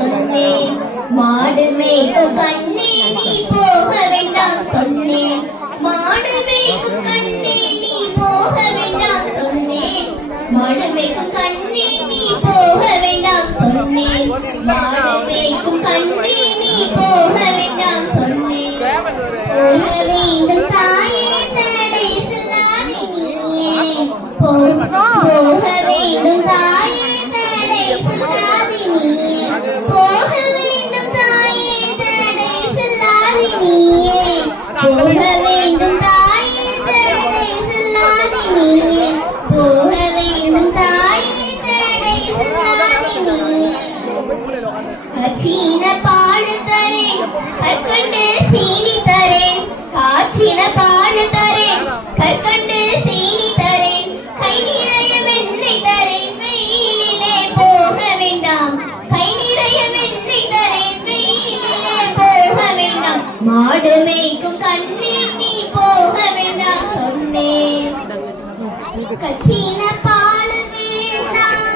சொன்னேன். மாடு மேய்க்கும் கண்ணே நீ போக வேண்டாம் சொன்னேன். மாடு மேய்க்கும் கண்ணே நீ போக வேண்டாம் சொன்னேன். மாடு மேய்க்கும் கண்ணே நீ போக வேண்டாம் சொன்னேன். மாடு மேய்க்கும் கண்ணே நீ போக வேண்டாம் சொன்னேன். போக வேண்டும் தாயே தடை சொல்லாதே நீயே. போக வேண்டும் தாயே தடை சொல்லாதே நீயே. போக வேண்டும் தாயே தடை சொல்லாதே நீயே. போக வேண்டும் தாயே தடை சொல்லாதே நீயே. போக வேண்டும் தாயே தடை சொல்லாதே நீயே. காச்சின பாடு தரேன் கற்கண்டு சீனி தரேன். காச்சின பாடு தரேன் கற்கண்டு சீனி தரேன். கை நிறைய வெண்ணெய் தரேன் வெயிலிலே போக வேண்டாம். கை நிறைய வெண்ணெய் தரேன் வெயிலிலே போக வேண்டாம். மாடு மேய்க்கும் கண்ணே நீ போக வேண்டாம் சொன்னேன். கச்சின பால் வேண்டாம்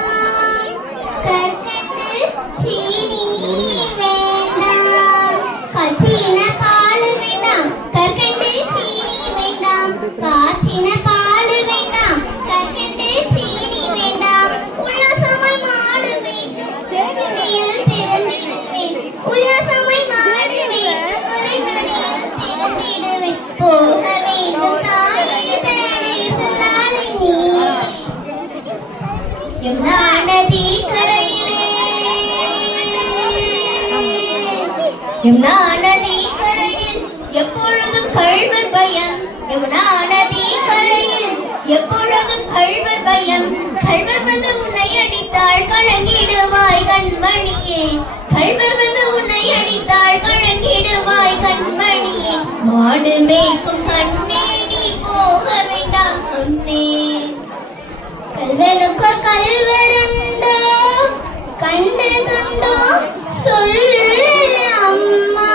கற்கண்டு சீனி வேண்டாம். கச்சின பால் வேண்டாம் கற்கண்டு சீனி வேண்டாம். காச்சின பால் வேண்டாம் கற்கண்டு சீனி வேண்டாம். உல்லாசமாய் மாடு மேய்க்கும் நடையில் திறந்திடுவேன். உல்லாசமாய் மாடு மேய்க்கும் நடையில் திறந்திடுவேன். போக வேண்டும் தாயே தடை சொல்லாதே நீயே. யமுனா நதி கரையிலே யமுனா நதி கரையில் எப்பொழுதும் கள்வர் பயம். யமுனா நதி கரையில் எப்பொழுதும் கள்வர் பயம். கள்வர் வந்து உன்னை அடித்தாள் கலங்கிடுவாய் கண்மணியே. கள்வர் வந்து உன்னை அடித்தாள் கலங்கிடுவாய் கண்மணியே. மாடு மேய்க்கும் கண்ணே நீ போக வேண்டாம் சொன்னேன். கல்வனுக்கு கல்வருண்டோ கண்டு கொண்டோ சொல் அம்மா.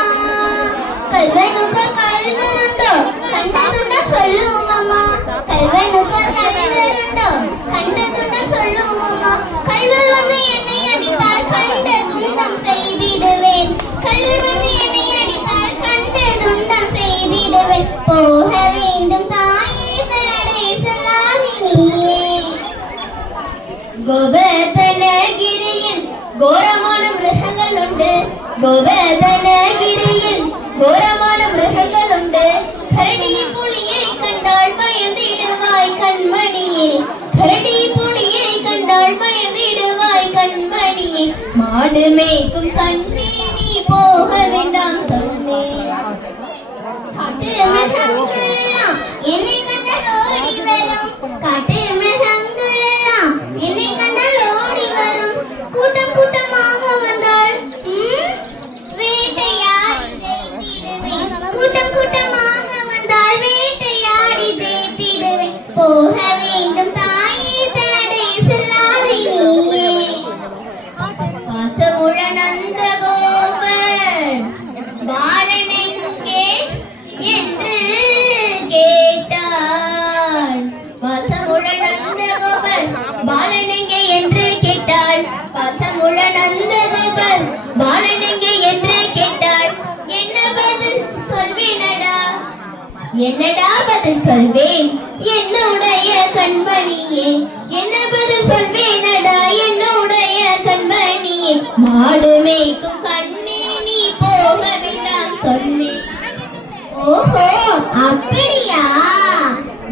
கல்வனுக்கு கல்வருண்டோ கண்டதுண்டோ சொல்லும் அம்மா. கல்வனுக்கு கல்வருண்டோ கண்டதுண்டோ சொல்லும் அம்மா. கல்வர் வந்து என்னை அடித்தால் கண்ட துண்டம் செய்திடுவேன். கல்வர் வந்து என்னை அடித்தால் கண்ட துண்டம் செய்திடுவேன். போக வேண்டும் தாயே தடை சொல்லாதே நீயே. கோவர்தனகிரியில் கோரமான மிருகங்கள் உண்டு. கோவர்தனகிரியில் கோரமான மிருகங்கள் உண்டு. கரடி புலியை கண்டால் பயந்திடுவாய் கண்மணியே. கரடி புலியை கண்டால் பயந்திடுவாய் கண்மணியே. மாடு மேய்க்கும் கண்ணே நீ போக வேண்டாம் சொன்னேன். காட்டு மிருகங்கள் எல்லாம் என்னை கண்டால் ஓடி வரும். காட்டு மிருகங்கள் எல்லாம் என்னை கண்டால் ஓடி வரும். கூட்டம் கூட்டமாக வந்தால் வேட்டையாடி தேய்த்திடுவேன். கூட்டம் கூட்டமாக வந்தால் வேட்டையாடி தேய்த்திடுவேன். போக வேண்டும் தாயே தடை சொல்லாதே நீயே. பாசமுள்ள நந்த கோபர் பாலன் எங்கே என்று கேட்டார். பாசமுள்ள நந்த கோபர் பாலன் எங்கே என்று கேட்டாள். பாசமுள்ள நந்த கோபர் பாலன் எங்கே என்று கேட்டாள். என்ன பதில் சொல்வேனடா என்னடா பதில் சொல்வேன் என்னுடைய கண்மணியே. என்ன பதில் சொல்வேனடா என்னுடைய கண்மணியே. மாடு மேய்க்கும் கண்ணே நீ போக வேண்டாம் சொன்னேன். ஓஹோ அப்படியா.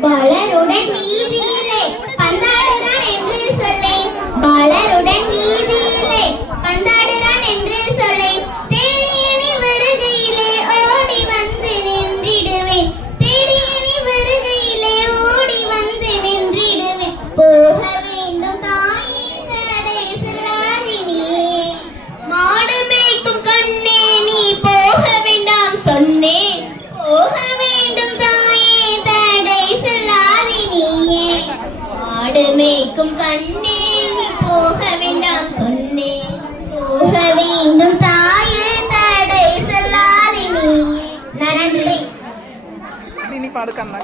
பாலருடன் வீதியிலே பந்தாடுதான் என்று சொல்லேன். பாலருடன் வீதியிலே பந்தாடுதான் என்று சொல்லேன். தேடியணி வருகையிலே ஓடி வந்து நின்றிடுவேன். தேடியணி வருகையிலே ஓடி வந்து நின்றிடுவேன். போக வேண்டும் தாயே தடை சொல்லாதே நீயே. மாடு மேய்க்கும் கண்ணே நீ போக வேண்டாம் சொன்னேன். போக வேண்டும் தாயே தடை சொல்லாதே நீயே. மாடு மேய்க்கும் கண்ணே நீ போக வேண்டாம் சொன்னேன். போக வேண்டும் தாயே தடை சொல்லாதே நீயே. நன்றி. நீ பாடு கண்ணா.